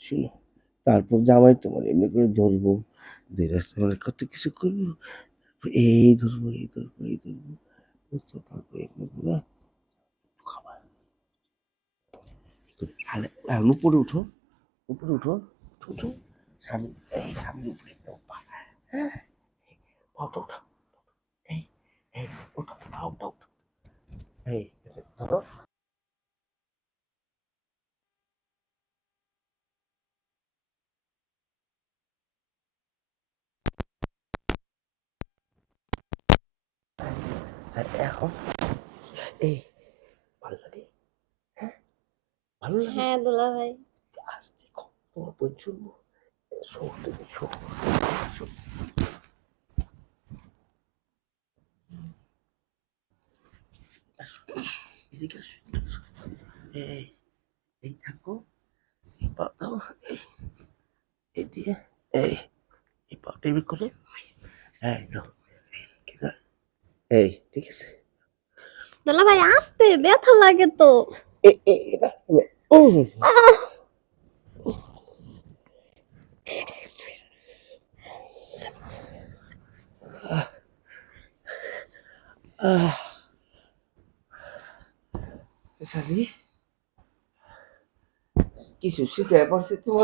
শুনো তারপর জামাই তোমার এমনি করে ধরবো ধরে কত কিছু করব এই ধরবো এই ধরবো এই ধরবো বুঝছ তারপর এমনি করে খাবার উপরে উঠো উপরে উঠো উঠো, উঠো সামনে এই সামনে উপরে একটা পা হ্যাঁ পাওটা উঠা এই এই ওঠো পাওটা উঠো এই ধরো আর এখন এই ভালো লাগে হ্যাঁ ভালো লাগে হ্যাঁ দুলা ভাই আসতে কম তোমার বোন শুনব এদিকে। এই থাকো এই পা দাও এই দিয়ে এই এই পাটা এবার করে আছে এই ঠিক আছে দুলা ভাই আসতে ব্যথা লাগে তো এই Esa sí. Y sus hijos, por si tú